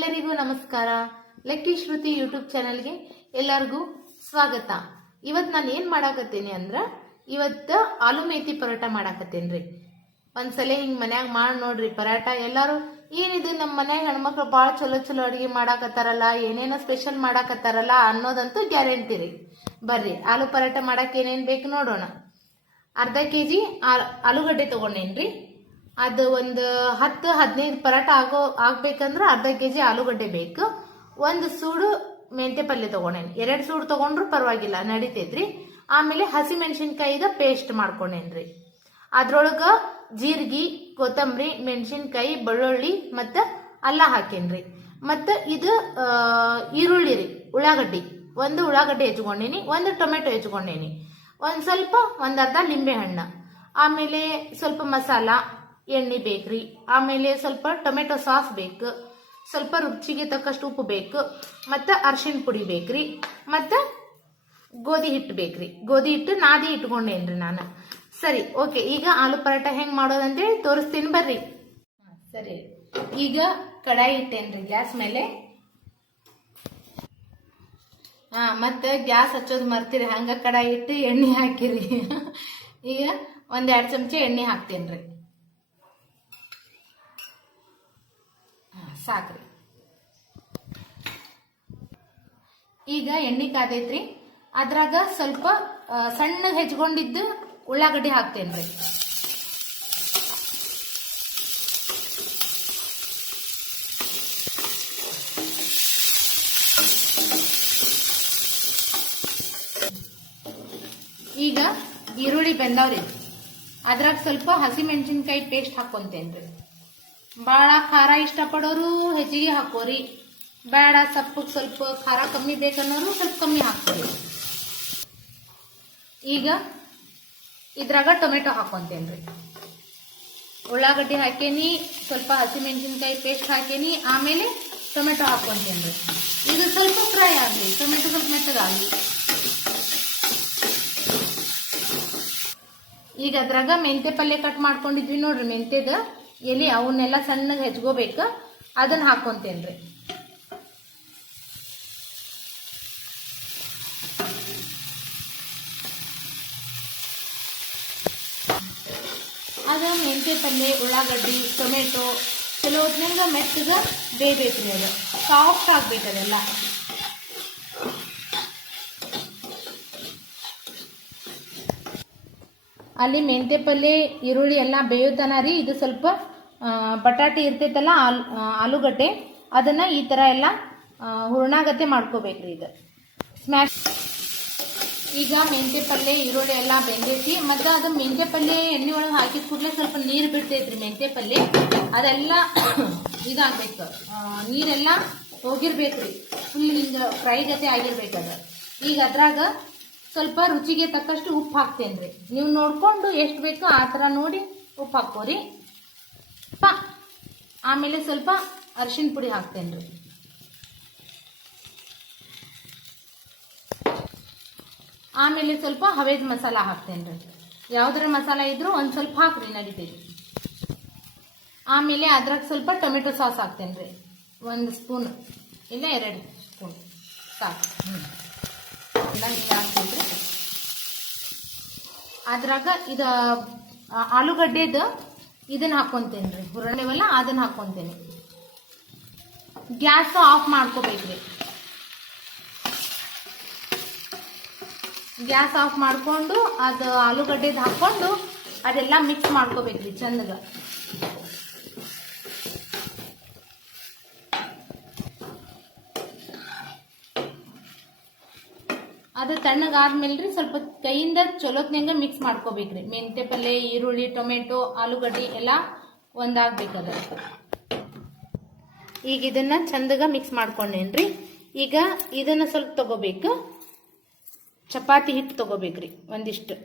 ಎಲ್ಲರಿಗೂ ನಮಸ್ಕಾರ. ಲಕ್ಕಿ ಶ್ರುತಿ ಯೂಟ್ಯೂಬ್ ಚಾನೆಲ್ಗೆ ಎಲ್ಲರಿಗೂ ಸ್ವಾಗತ. ಇವತ್ತು ನಾನು ಏನು ಮಾಡಾಕತ್ತೀನಿ ಅಂದ್ರೆ ಇವತ್ತು ಆಲೂ ಮೇಥಿ ಪರೋಟ ಮಾಡಾಕತ್ತೇನ್ರಿ. ಒಂದ್ಸಲ ಹಿಂಗೆ ಮನ್ಯಾಗ ಮಾಡಿ ನೋಡ್ರಿ ಪರೋಟ. ಎಲ್ಲರೂ ಏನಿದು ನಮ್ಮ ಮನ್ಯಾಗ ಹೆಣ್ಮಕ್ಳು ಭಾಳ ಚಲೋ ಚಲೋ ಅಡುಗೆ ಮಾಡಾಕತ್ತಾರಲ್ಲ, ಏನೇನೋ ಸ್ಪೆಷಲ್ ಮಾಡಾಕತ್ತಾರಲ್ಲ ಅನ್ನೋದಂತೂ ಗ್ಯಾರಂಟಿ ರೀ. ಬರ್ರಿ ಆಲೂ ಪರೋಟ ಮಾಡಕ್ಕೆ ಏನೇನು ಬೇಕು ನೋಡೋಣ. ಅರ್ಧ kg ಆಲೂಗಡ್ಡೆ ತಗೊಂಡೇನ್ರಿ. ಅದು ಒಂದು 10-15 ಪರಾಟ ಆಗ್ಬೇಕಂದ್ರೆ ಅರ್ಧ kg ಆಲೂಗಡ್ಡೆ ಬೇಕು. ಒಂದು ಸೂಡು ಮೆಂತೆ ಪಲ್ಯ ತಗೊಂಡೇನಿ. 2 ಸೂಡು ತಗೊಂಡ್ರು ಪರವಾಗಿಲ್ಲ, ನಡಿತೈತ್ರಿ. ಆಮೇಲೆ ಹಸಿ ಮೆಣಸಿನ್ಕಾಯಿದ ಪೇಸ್ಟ್ ಮಾಡ್ಕೊಂಡೇನ್ರಿ. ಅದ್ರೊಳಗ ಜೀರಿಗೆ, ಕೊತ್ತಂಬರಿ, ಮೆಣಸಿನ್ಕಾಯಿ, ಬೆಳ್ಳುಳ್ಳಿ ಮತ್ತು ಅಲ್ಲ ಹಾಕೇನ್ರಿ. ಮತ್ತು ಇದು ಈರುಳ್ಳಿ ರೀ, ಉಳ್ಳಾಗಡ್ಡಿ. ಒಂದು ಉಳ್ಳಾಗಡ್ಡಿ ಹೆಚ್ಕೊಂಡೇನಿ, ಒಂದು ಟೊಮೆಟೊ ಹೆಚ್ಕೊಂಡೇನಿ, ಒಂದು ಅರ್ಧ ಲಿಂಬೆ ಹಣ್ಣು, ಆಮೇಲೆ ಸ್ವಲ್ಪ ಮಸಾಲ, ಎಣ್ಣೆ ಬೇಕ್ರಿ, ಆಮೇಲೆ ಸ್ವಲ್ಪ ಟೊಮೆಟೊ ಸಾಸ್ ಬೇಕು, ಸ್ವಲ್ಪ ರುಚಿಗೆ ತಕ್ಕಷ್ಟು ಉಪ್ಪು ಬೇಕು, ಮತ್ತು ಅರ್ಶಿಣ ಪುಡಿ ಬೇಕ್ರಿ, ಮತ್ತು ಗೋಧಿ ಹಿಟ್ಟು ಬೇಕ್ರಿ. ಗೋಧಿ ಹಿಟ್ಟು ನಾದಿ ಇಟ್ಕೊಂಡೇನ್ರಿ ನಾನು. ಸರಿ, ಓಕೆ. ಈಗ ಆಲೂ ಪರೋಟ ಹೆಂಗೆ ಮಾಡೋದಂತೇಳಿ ತೋರಿಸ್ತೀನಿ ಬರ್ರಿ. ಸರಿ, ಈಗ ಕಡಾಯಿ ಇಟ್ಟೇನ್ರಿ ಗ್ಯಾಸ್ ಮೇಲೆ. ಮತ್ತೆ ಗ್ಯಾಸ್ ಹಚ್ಚೋದು ಮರ್ತೀರಿ, ಹಂಗ ಕಡಾಯಿ ಇಟ್ಟು ಎಣ್ಣೆ ಹಾಕಿರಿ. ಈಗ 1-2 ಚಮಚ ಎಣ್ಣೆ ಹಾಕ್ತೇನ್ರಿ. ಸಾಕ್ರಿ. ಈಗ ಎಣ್ಣೆ ಕಾದೈತ್ರಿ. ಅದ್ರಾಗ ಸ್ವಲ್ಪ ಸಣ್ಣಗೆ ಹೆಚ್ಕೊಂಡಿದ್ದು ಉಳ್ಳಾಗಡ್ಡಿ ಹಾಕ್ತೇನ್ರಿ. ಈಗ ಈರುಳ್ಳಿ ಬೆಂದವ್ರಿ. ಅದ್ರಾಗ ಸ್ವಲ್ಪ ಹಸಿ ಮೆಣಸಿನ್ಕಾಯಿ ಪೇಸ್ಟ್ ಹಾಕೊಂತೇನ್ರಿ. ಭಾಳ ಖಾರ ಇಷ್ಟಪಡೋರು ಹೆಚ್ಚಿಗೆ ಹಾಕೋರಿ, ಬೇಡ ಸಪ್ಪಗೆ ಸ್ವಲ್ಪ ಖಾರ ಕಮ್ಮಿ ಬೇಕನ್ನೋರು ಸ್ವಲ್ಪ ಕಮ್ಮಿ ಹಾಕೋರಿ. ಈಗ ಇದ್ರಾಗ ಟೊಮೆಟೊ ಹಾಕೊಂತೇನ್ರಿ. ಉಳ್ಳಾಗಡ್ಡಿ ಹಾಕೇನಿ, ಸ್ವಲ್ಪ ಹಸಿ ಮೆಣಸಿನ್ಕಾಯಿ ಪೇಸ್ಟ್ ಹಾಕೇನಿ, ಆಮೇಲೆ ಟೊಮೆಟೊ ಹಾಕೊಂತೇನ್ರಿ. ಇದು ಸ್ವಲ್ಪ ಫ್ರೈ ಆಗಲಿ, ಟೊಮೆಟೊ ಸ್ವಲ್ಪ ಮೆತ್ತಗಾಗಲಿ. ಈಗ ಅದ್ರಾಗ ಮೆಂತೆ ಪಲ್ಯ ಕಟ್ ಮಾಡ್ಕೊಂಡಿದ್ವಿ ನೋಡ್ರಿ, ಮೆಂತೆದ ಎಲೆ, ಅವನ್ನೆಲ್ಲ ಸಣ್ಣಗೆ ಹೆಚ್ಕೋಬೇಕು. ಅದನ್ನ ಹಾಕೊಂತೇನ್ರಿ. ಅದ ಮೆಂತೆ ಪಲ್ಯ, ಉಳ್ಳಾಗಡ್ಡಿ, ಟೊಮೆಟೊ ಚಲೋ ಹೊತ್ನಂಗ ಮೆತ್ತಗ ಬೇಯ್ಬೇಕ್ರಿ. ಅದು ಸಾಫ್ಟ್ ಆಗ್ಬೇಕು ಅದೆಲ್ಲ. ಅಲ್ಲಿ ಮೆಂತೆ ಪಲ್ಯ, ಈರುಳ್ಳಿ ಎಲ್ಲ ಬೇಯೋತನ ರೀ. ಇದು ಸ್ವಲ್ಪ ಬಟಾಟೆ ಇರ್ತೈತಲ್ಲ, ಆಲೂಗಡ್ಡೆ, ಅದನ್ನ ಈ ತರ ಎಲ್ಲ ಹೂರ್ಣಾಗತ್ತೆ ಮಾಡ್ಕೋಬೇಕ್ರಿ. ಇದು ಸ್ಮ್ಯಾಶ್. ಈಗ ಮೆಂತೆ ಪಲ್ಯ, ಈರುಳ್ಳಿ ಎಲ್ಲ ಬೆಂದೈತಿ. ಮತ್ತು ಅದು ಮೆಂತೆ ಪಲ್ಯ ಎಣ್ಣೆ ಒಳಗೆ ಹಾಕಿದ ಕೂಡಲೇ ಸ್ವಲ್ಪ ನೀರು ಬಿಡ್ತೈತ್ರಿ. ಮೆಂತೆ ಪಲ್ಯ ಅದೆಲ್ಲ ಇದಾಗಬೇಕು, ನೀರೆಲ್ಲ ಹೋಗಿರ್ಬೇಕ್ರಿ. ಫುಲ್ ಹಿಂಗೆ ಫ್ರೈ ಗತೆ ಆಗಿರ್ಬೇಕದ. ಈಗ ಅದ್ರಾಗ ಸ್ವಲ್ಪ ರುಚಿಗೆ ತಕ್ಕಷ್ಟು ಉಪ್ಪು ಹಾಕ್ತೇನ್ರಿ. ನೀವು ನೋಡ್ಕೊಂಡು ಎಷ್ಟು ಬೇಕೋ ಆ ಥರ ನೋಡಿ ಉಪ್ಪು ಹಾಕೋರಿ. ಆಮೇಲೆ ಸ್ವಲ್ಪ ಅರಿಶಿಣ ಪುಡಿ ಹಾಕ್ತೇನ್ರಿ. ಆಮೇಲೆ ಸ್ವಲ್ಪ ಹವೇದ ಮಸಾಲ ಹಾಕ್ತೇನ್ರಿ. ಯಾವ್ದಾರ ಮಸಾಲ ಇದ್ರೂ ಒಂದು ಸ್ವಲ್ಪ ಹಾಕ್ರಿ, ನಡೀತೈತಿ. ಆಮೇಲೆ ಅದ್ರಾಗ ಸ್ವಲ್ಪ ಟೊಮೆಟೊ ಸಾಸ್ ಹಾಕ್ತೇನ್ರಿ. 1 ಸ್ಪೂನ್ ಇಲ್ಲ 2 ಸ್ಪೂನ್ ಸಾಕು. ಎಲ್ಲ ಹಿಂಗೆ ಹಾಕ್ತೇನ್ರಿ. ಅದ್ರಾಗ ಇದು ಆಲೂಗಡ್ಡೆದು ಇದನ್ನ ಹಾಕೊಂತೇನ್ರಿ, ಹುರಣಿವಲ್ಲ ಅದನ್ನ ಹಾಕೊಂತೇನೆ. ಗ್ಯಾಸ್ ಆಫ್ ಮಾಡ್ಕೋಬೇಕ್ರಿ. ಗ್ಯಾಸ್ ಆಫ್ ಮಾಡ್ಕೊಂಡು ಅದು ಆಲೂಗಡ್ಡೆದು ಹಾಕೊಂಡು ಅದೆಲ್ಲ ಮಿಕ್ಸ್ ಮಾಡ್ಕೋಬೇಕ್ರಿ ಚಂದಗ. ಅದು ತಣ್ಣಗಾದ್ಮೇಲೆ ಸ್ವಲ್ಪ ಕೈಯಿಂದ ಚಲೋತ್ನಂಗ ಮಿಕ್ಸ್ ಮಾಡ್ಕೋಬೇಕ್ರಿ. ಮೆಂತೆ ಪಲ್ಯ, ಈರುಳ್ಳಿ, ಟೊಮೆಟೊ, ಆಲೂಗಡ್ಡೆ ಎಲ್ಲ ಒಂದಾಗ್ಬೇಕದ. ಈಗ ಇದನ್ನ ಚಂದಗ ಮಿಕ್ಸ್ ಮಾಡ್ಕೊಂಡೇನ್ರಿ. ಈಗ ಇದನ್ನ ಸ್ವಲ್ಪ ತಗೋಬೇಕು, ಚಪಾತಿ ಹಿಟ್ಟು ತಗೋಬೇಕ್ರಿ. ಒಂದಿಷ್ಟು,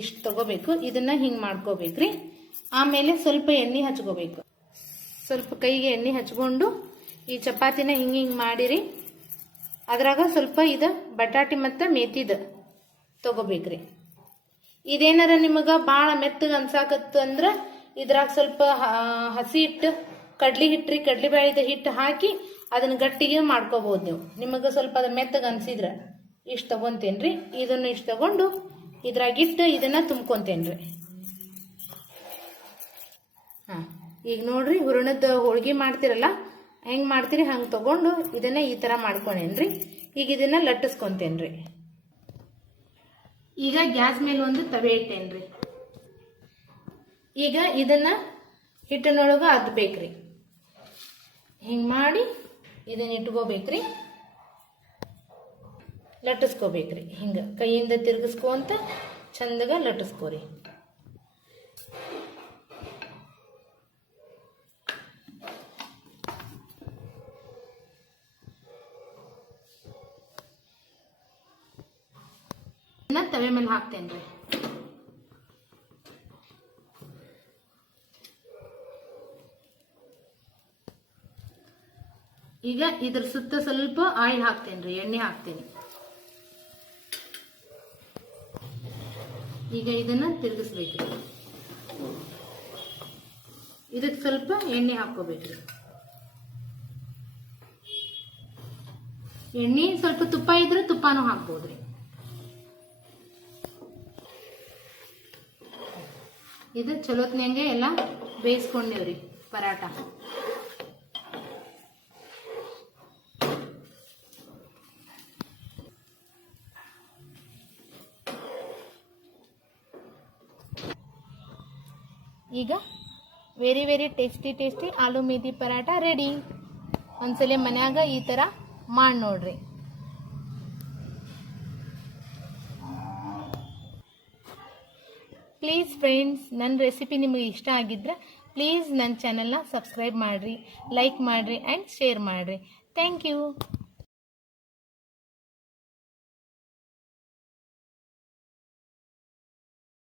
ಇಷ್ಟು ತಗೋಬೇಕು. ಇದನ್ನ ಹಿಂಗೆ ಮಾಡ್ಕೋಬೇಕ್ರಿ. ಆಮೇಲೆ ಸ್ವಲ್ಪ ಎಣ್ಣೆ ಹಚ್ಕೋಬೇಕು. ಸ್ವಲ್ಪ ಕೈಗೆ ಎಣ್ಣೆ ಹಚ್ಕೊಂಡು ಈ ಚಪಾತಿನ ಹಿಂಗೆ ಮಾಡಿರಿ. ಅದ್ರಾಗ ಸ್ವಲ್ಪ ಇದು ಬಟಾಟೆ ಮತ್ತು ಮೇಥಿದ ತಗೋಬೇಕ್ರಿ. ಇದೇನಾರ ನಿಮಗೆ ಭಾಳ ಮೆತ್ತಗೆ ಅನ್ಸಾಕತ್ತಂದ್ರೆ ಇದ್ರಾಗ ಸ್ವಲ್ಪ ಹಸಿ ಹಿಟ್ಟು ಕಡ್ಲಿ ಹಿಟ್ಟು ರೀ, ಕಡ್ಲಿ ಬ್ಯಾಳಿದ ಹಿಟ್ಟು ಹಾಕಿ ಅದನ್ನ ಗಟ್ಟಿಗೆ ಮಾಡ್ಕೋಬಹುದು. ನೀವು ನಿಮಗೆ ಸ್ವಲ್ಪ ಅದು ಮೆತ್ತಗೆ ಅನ್ಸಿದ್ರೆ ಇಷ್ಟು ತಗೊಂತೇನ್ರಿ. ಇದನ್ನು ಇಷ್ಟು ತಗೊಂಡು ಇದ್ರಾಗಿಟ್ಟು ಇದನ್ನ ತುಂಬ್ಕೊಂತೇನ್ರಿ. ಈಗ ನೋಡ್ರಿ, ಹೂರಣದ ಹೋಳಿಗೆ ಮಾಡ್ತಿರಲ್ಲ ಹೆಂಗ್ ಮಾಡ್ತೀರಿ ಹಂಗೆ ತಗೊಂಡು ಇದನ್ನ ಈ ತರ ಮಾಡ್ಕೊಂಡೇನ್ರಿ. ಈಗ ಇದನ್ನ ಲಟ್ಟಿಸ್ಕೊಂತೇನ್ರಿ. ಈಗ ಗ್ಯಾಸ್ ಮೇಲೆ ಒಂದು ತವೆ ಇಟ್ಟೇನ್ರಿ. ಈಗ ಇದನ್ನ ಹಿಟ್ಟಿನೊಳಗ ಅದ್ಬೇಕ್ರಿ. ಹಿಂಗ್ ಮಾಡಿ ಇದನ್ನ ಇಟ್ಕೋಬೇಕ್ರಿ, ಲಟ್ಟಿಸ್ಕೋಬೇಕ್ರಿ. ಹಿಂಗ ಕೈಯಿಂದ ತಿರ್ಗಿಸ್ಕೊಂತ ಚಂದಗ ಲಟ್ಟಿಸ್ಕೋರಿ. ತವೆ ಮೇಲೆ ಹಾಕ್ತೇನ್ರಿ. ಈಗ ಇದ್ರ ಸುತ್ತ ಸ್ವಲ್ಪ ಆಯಿಲ್ ಹಾಕ್ತೇನ್ರಿ, ಎಣ್ಣೆ ಹಾಕ್ತೇನೆ. ಈಗ ಇದನ್ನ ತಿರುಗಿಸ್ಬೇಕ್ರಿ. ಇದಕ್ಕೆ ಸ್ವಲ್ಪ ಎಣ್ಣೆ ಹಾಕೋಬೇಕ್ರಿ. ಎಣ್ಣೆ ಸ್ವಲ್ಪ ತುಪ್ಪ ಇದ್ರೆ ತುಪ್ಪನೂ ಹಾಕ್ಬೋದ್ರಿ. ಇದು ಚಲೋತ್ನಂಗೆ ಎಲ್ಲ ಬೇಯಿಸ್ಕೊಂಡೇವ್ರಿ ಪರಾಟ. ಈಗ ವೆರಿ ವೆರಿ ಟೇಸ್ಟಿ ಆಲೂ ಮೇಥಿ ಪರಾಟ ರೆಡಿ. ಒಂದ್ಸಲ ಮನ್ಯಾಗ ಈ ತರ ಮಾಡಿ ನೋಡ್ರಿ. ಪ್ಲೀಸ್ ಫ್ರೆಂಡ್ಸ್, ನನ್ನ ರೆಸಿಪಿ ನಿಮಗೆ ಇಷ್ಟ ಆಗಿದ್ರೆ ಪ್ಲೀಸ್ ನನ್ನ ಚಾನೆಲ್ನ ಸಬ್ಸ್ಕ್ರೈಬ್ ಮಾಡಿರಿ, ಲೈಕ್ ಮಾಡಿರಿ ಆ್ಯಂಡ್ ಶೇರ್ ಮಾಡಿರಿ. Thank you.